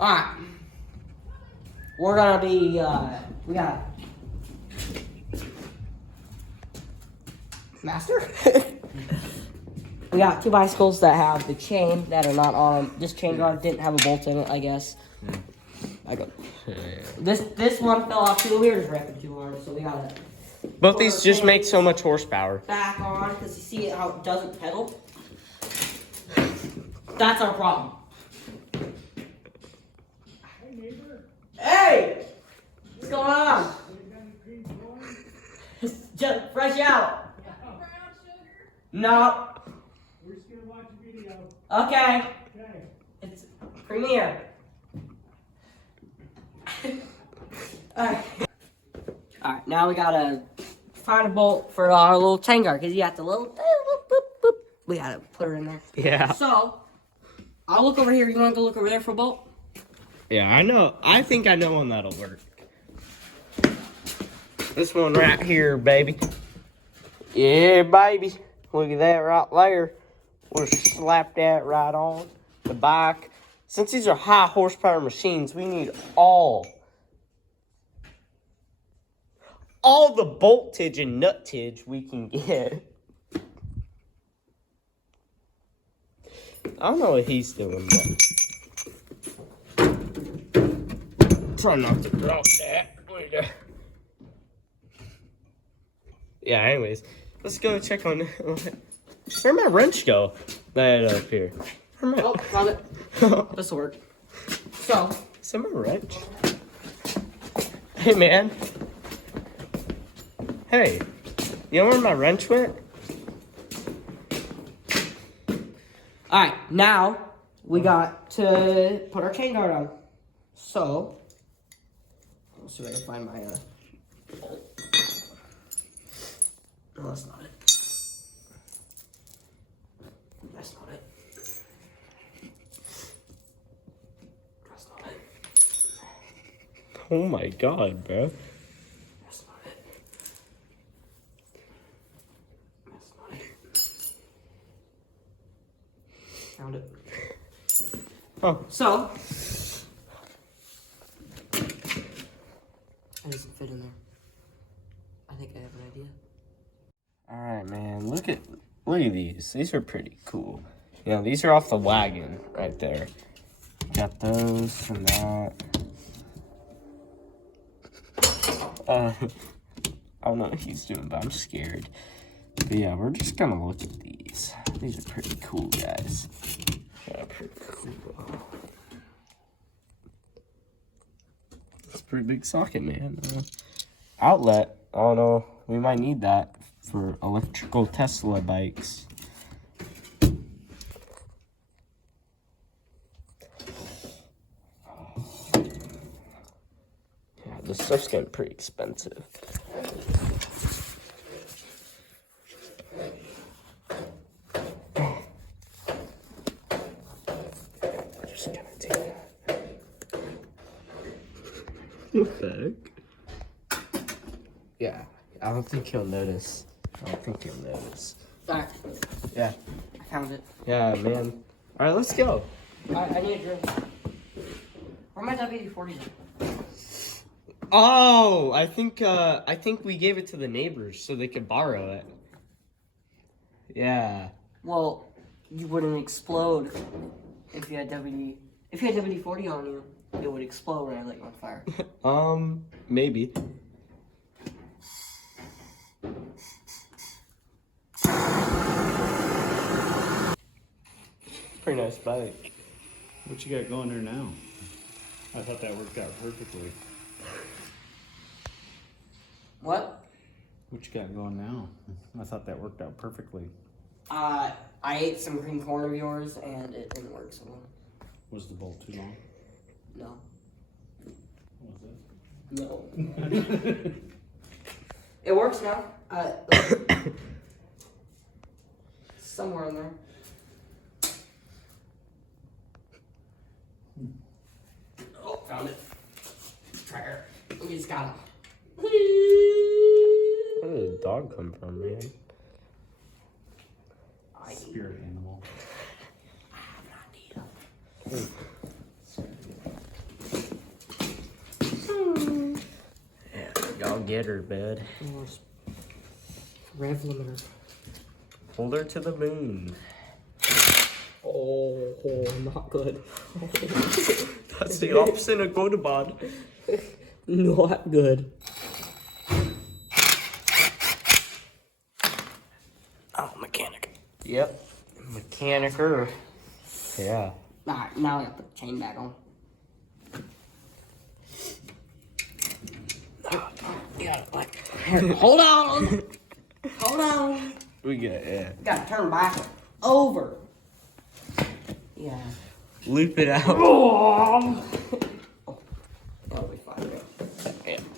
Alright. We're gonna be, we got Master? We got two bicycles that have the chain that are not on them. This chain guard didn't have a bolt in it, I guess. I go. This one fell off too. We were just wrecking too hard, so we gotta. Both these just make so much horsepower. Back on, because you see how it doesn't pedal? That's our problem. Hey, neighbor. Hey! What's going on? Just fresh out. No. We're just gonna watch a video. Okay. Okay. It's premiere. Alright. Alright, now we gotta find a bolt for our little chain guard, because you have to little we gotta put her in there. Yeah. So, I'll look over here. You wanna go look over there for a bolt? Yeah, I know. I think I know one that'll work. This one right here, baby. Yeah, baby. Look at that right there. We'll slap that right on the bike. Since these are high horsepower machines, we need all the voltage and nuttage we can get. I don't know what he's doing, but try not to drop that. Yeah, anyways, let's go check on. Where'd my wrench go? That up here. Oh, found it. This'll work. So, Is that my wrench? Hey, man. Hey, you know where my wrench went? alright, now we got to put our chain guard on. So, let's see if I can find my bolt. No, that's not it. That's not it. That's not it. Oh my god, bro. That's not it. That's not it. Found it. Oh. So, it doesn't fit in there. I think I have an idea. Alright, man. Look at these. These are pretty cool. You know, these are off the wagon right there. Got those and that. I don't know what he's doing, but I'm scared. But yeah, we're just gonna look at these. These are pretty cool, guys. Yeah, pretty cool. It's a pretty big socket, man. Outlet. Oh no, we might need that for electrical Tesla bikes. Yeah, this stuff's getting pretty expensive. Just gonna take that. What the heck? Yeah, I don't think he'll notice. Alright, Yeah, I found it. yeah, man. All right, let's go. Alright, I need a drink. Where my WD-40s at? Oh, I think we gave it to the neighbors so they could borrow it. Yeah. Well, you wouldn't explode if you had WD-40 on you. It would explode when I lit you on fire. Maybe. Pretty nice bike. What you got going there now? I thought that worked out perfectly. What? What you got going now? I thought that worked out perfectly. I ate some green corn of yours and it didn't work so well. Was the bolt too long? No. Was it? No. It works now. Somewhere in there. Oh, found it. Tracker. We just got him. Where did the dog come from, man? Spirit animal. I have an idea. get her, bud. Rev limiter. Hold her to the moon. Oh, not good. That's the opposite of good, bud. Not good. Oh, mechanic. Yep. Mechanicer. Yeah. Alright, now I gotta put the chain back on. You gotta like, hold on! Hold on! We got it, yeah. Gotta turn back over. Yeah. Loop it out. Oh! That'll be fine.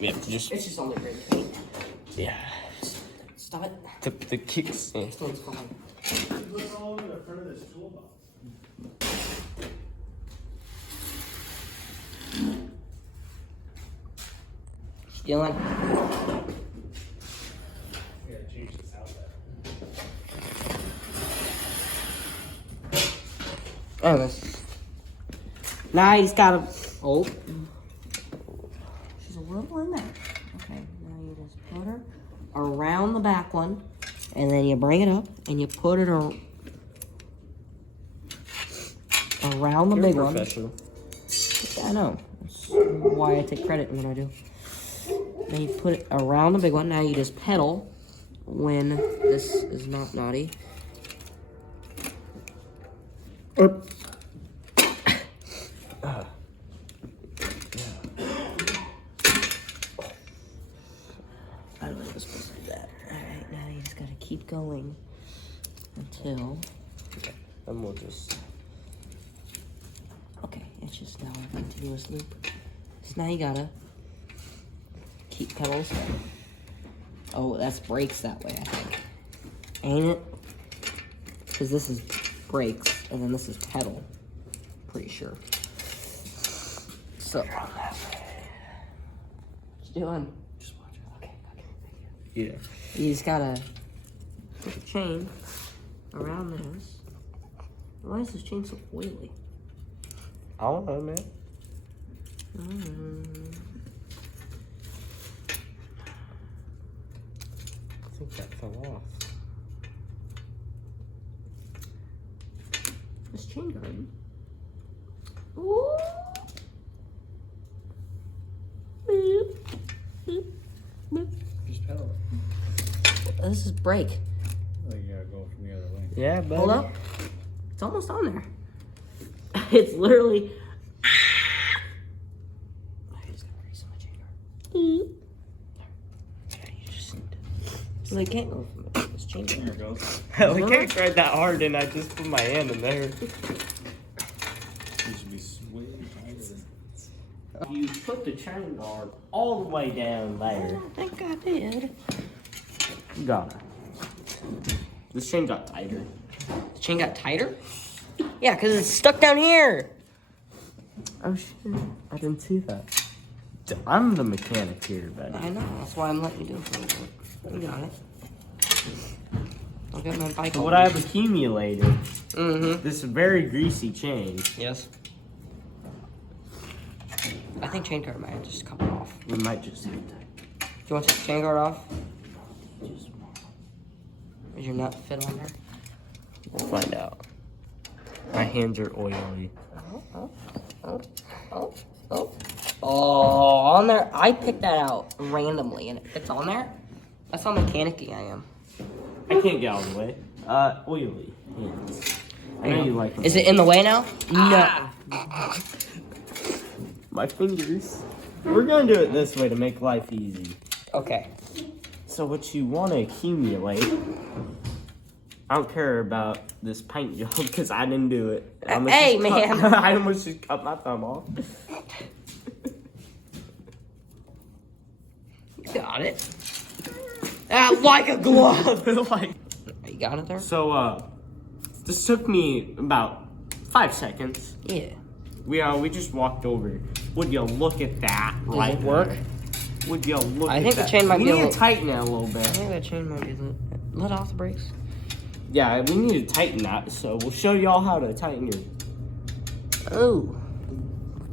Yeah, just, It's just only green paint. yeah. Stop it. The kicks in. This one's fine. Look all over the front of this toolbox. Dylan. Yeah, change this out there. Anyways. Now you just gotta. Oh. She's a little in there. Okay, now you just put her around the back one, and then you bring it up and you put it around the big one. Professional. Yeah, I know. That's why I take credit when I do. Then you put it around the big one. Now you just pedal when this is not naughty. I don't know if I'm supposed to do that. Alright, now you just gotta keep going until. And we'll just. Okay, it's just now a continuous loop. So now you gotta keep pedals. Oh, that's brakes that way, I think. Ain't it? Because this is brakes, and then this is pedal. Pretty sure. So. What you doing? Just watch it. Okay, thank Yeah. you. You just gotta put the chain around this. Why is this chain so oily? I don't know, man. I think that fell off. This chain guard. Ooh. Beep. Beep. Beep. Just pedal This is brake. it. Oh, you gotta go from the other way. Yeah, buddy. Hold up. It's almost on there. It's literally. I just gotta raise my chain guard. Yeah, you just need to. Well, I can't go from this chain There guard. it goes. Hell, I can't try that hard, and I just put my hand in there. You should be way tighter. You put the chain guard all the way down there. I think I did. You got it. This chain got tighter. The chain got tighter? Yeah, because it's stuck down here. Oh shit! I didn't see that. I'm the mechanic here, buddy. I know. That's why I'm letting you do it. You got it. I'll get my bike. So what I've accumulated, Mm-hmm. this very greasy chain. Yes. I think chain guard might just come off. We might just have to. Do you want to take the chain guard off? Does your nut fit on there? We'll find out. My hands are oily. Oh, on there. I picked that out randomly and it fits on there. That's how mechanic-y I am. I can't get out of the way. Oily hands. I know you like them. Is it in the way now? No. My fingers. We're gonna do it this way to make life easy. Okay. So what you want to accumulate, I don't care about this paint job because I didn't do it. I almost Hey, just cut- man. I almost just cut my thumb off. Got it. Like a glove. Like, You got it there? so, this took me about 5 seconds. Yeah. We just walked over. Would you look at that? Does it work? there? Would you look I at think the that? chain might we be a need little- to tighten it a little I bit. think that chain might be let off the brakes. Yeah, we need to tighten that. So we'll show y'all how to tighten your Oh.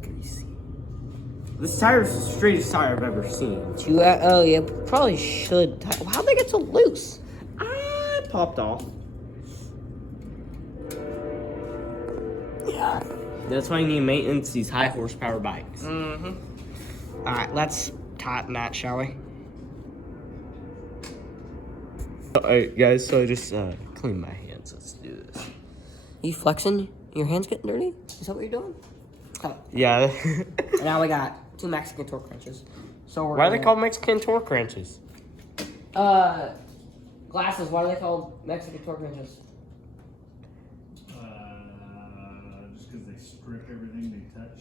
greasy. This tire's the straightest tire I've ever seen. Oh yeah, probably should. How'd they get so loose? Ah, it popped off. Yeah. That's why you need maintenance these high horsepower bikes. Mm-hmm. All right, let's tighten that, shall we? Alright, guys, so I just cleaned my hands. Let's do this. You flexing? Your hands getting dirty? Is that what you're doing? Come on. Yeah. And now we got 2 Mexican torque wrenches. So we're Why are they called Mexican torque wrenches? Glasses. Why are they called Mexican torque wrenches? Just because they strip everything they touch.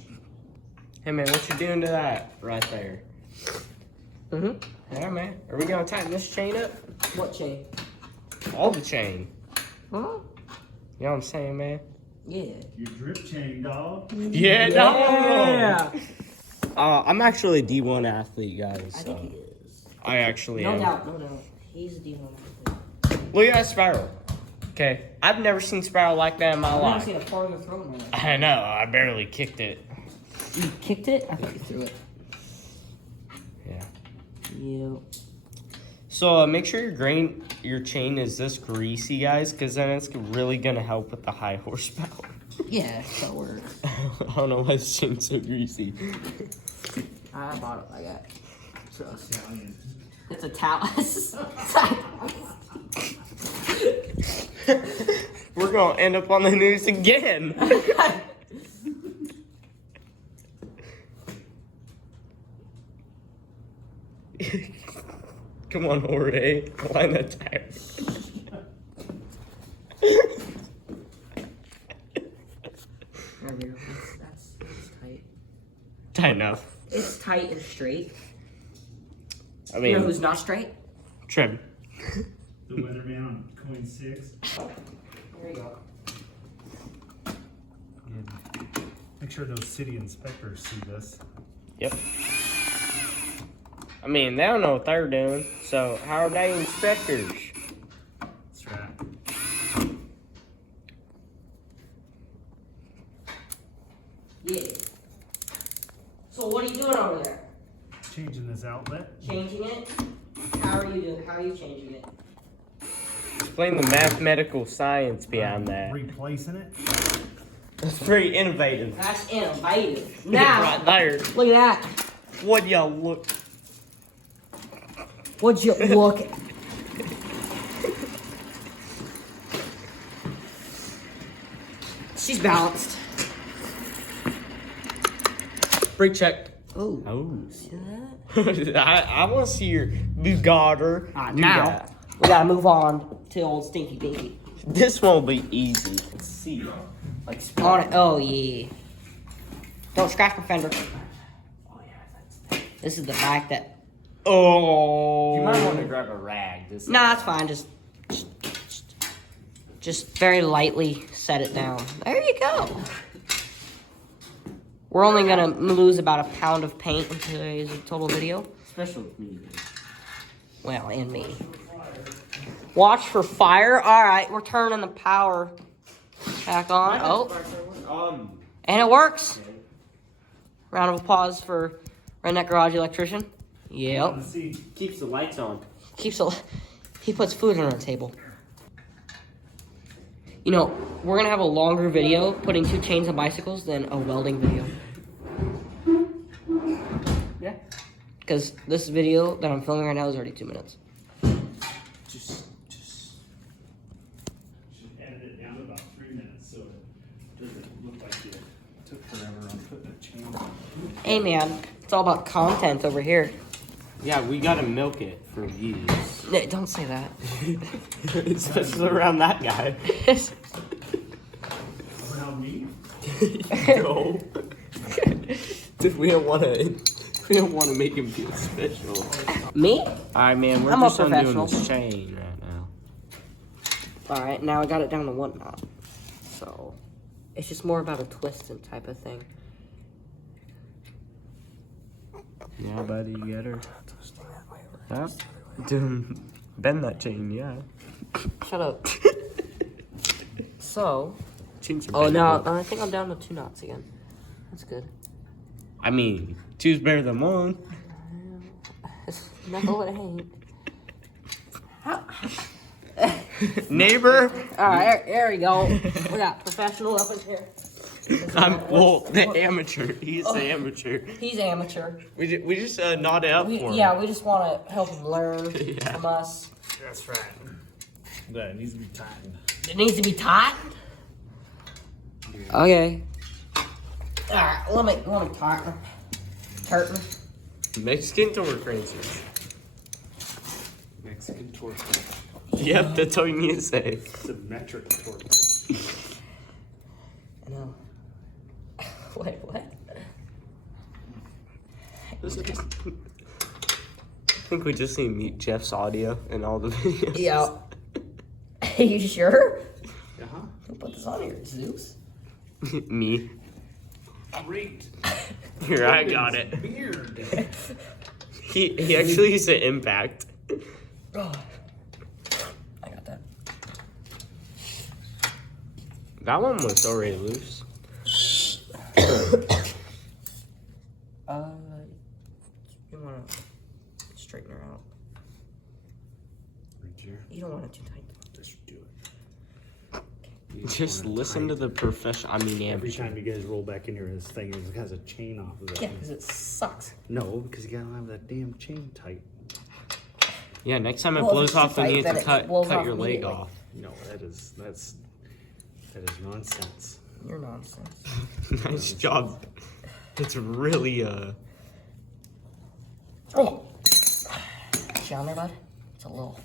Hey, man, what you doing to that right there? Mm-hmm. Yeah, man. Are we gonna tighten this chain up? What chain? All the chain. Huh? You know what I'm saying, man? Yeah. Your drip chain, dog. Yeah, Yeah. I'm actually a D1 athlete, guys. I So think he is. I actually No am. doubt. No doubt. He's a D1. Look at that spiral. Okay, I've never seen spiral like that in my I've never life. seen a part of the throne right now. I know. I barely kicked it. You kicked it? I thought you threw it. Yeah. Yep. So make sure your chain is this greasy, guys, because then it's really gonna help with the high horsepower. Yeah, that works. I don't know why this chain's so greasy. I bought it like that. Trust. Italian. It's a towel. We're gonna end up on the news again. Come on, Jorge. Line that tire. There we go. That's tight. Tight enough. It's tight and straight. I You mean, know who's not straight? trim. The weatherman on coin 6. There you go. Make sure those city inspectors see this. Yep. I mean, they don't know what they're doing, so how are they inspectors? That's right. Yeah. So what are you doing over there? Changing this outlet. Changing it? How are you doing? How are you changing it? Explain the mathematical science behind that. Replacing it. That's very innovative. That's innovative. Now, right there. look at that. What y'all look? Would you look at? She's balanced. Brake check. Oh. Oh. See that? I want to see your Bugatti. do Now, that. we gotta move on to old Stinky Dinky. This won't be easy. Let's see. Like On it. Oh, yeah. Don't scratch my fender. Oh yeah, that's. This is the back that. Oh. You might want to grab a rag. This. Nah, it's fine. Just very lightly set it down. There you go. We're only gonna lose about a pound of paint in today's total video. Special with me. Well, and me. Watch for fire. All right, we're turning the power back on. Oh, and it works. Round of applause for Redneck Garage Electrician. Yep. See. Keeps the lights on. He puts food on our table. You know, we're gonna have a longer video putting 2 chains on bicycles than a welding video. Yeah. Because this video that I'm filming right now is already 2 minutes. Just. Should edit it down to about 3 minutes so it doesn't look like it took forever on putting a chain on. Hey man, it's all about content over here. Yeah, we gotta milk it for views. No, don't say that. Especially around that guy. Around me? No. Dude, we don't want to. We don't want to make him feel special. Me? All right, man. We're I'm a just undoing professional. this chain right now. Alright, now I got it down to 1 knot. So, it's just more about a twisting type of thing. Yeah, buddy, you get her. Huh? Dude, bend that chain, yeah. Shut up. So, Chains are oh no, bendable. I think I'm down to 2 knots again. That's good. I mean, two's better than one. No, it ain't. Neighbor. All right, there we go. We got professional up in here. Well, the amateur. He's the amateur. He's amateur. We just nodded up for him. Yeah, we just want to help him learn Yeah. from us. That's right. That needs to be tightened. It needs to be tightened. Okay. All right, let me tighten. Curtain. Mexican torque wrenches. Mexican torque wrench. Yep, that's all you need to say. It's a metric torque wrench. No. Wait, what? I think we just need to meet Jeff's audio and all the videos. Yeah. Are you sure? Uh-huh. Who put this on here? Zeus? Me. Great. Here, I got it. Beard. He actually said impact. Oh. I got that. That one was already loose. You want to straighten her out. Right here. You don't want it too tight. Just do it. Just listen to the professional. I mean, Every amateur. time you guys roll back in here, this thing has a chain off of it. Yeah, because it sucks. No, because you gotta have that damn chain tight. Yeah, next time it Well, if blows it's off, then tight, you have then to it cut blows off your leg immediately. off. No, that is nonsense. You're nonsense. Nice job. It's really Oh. See on there, bud? It's a little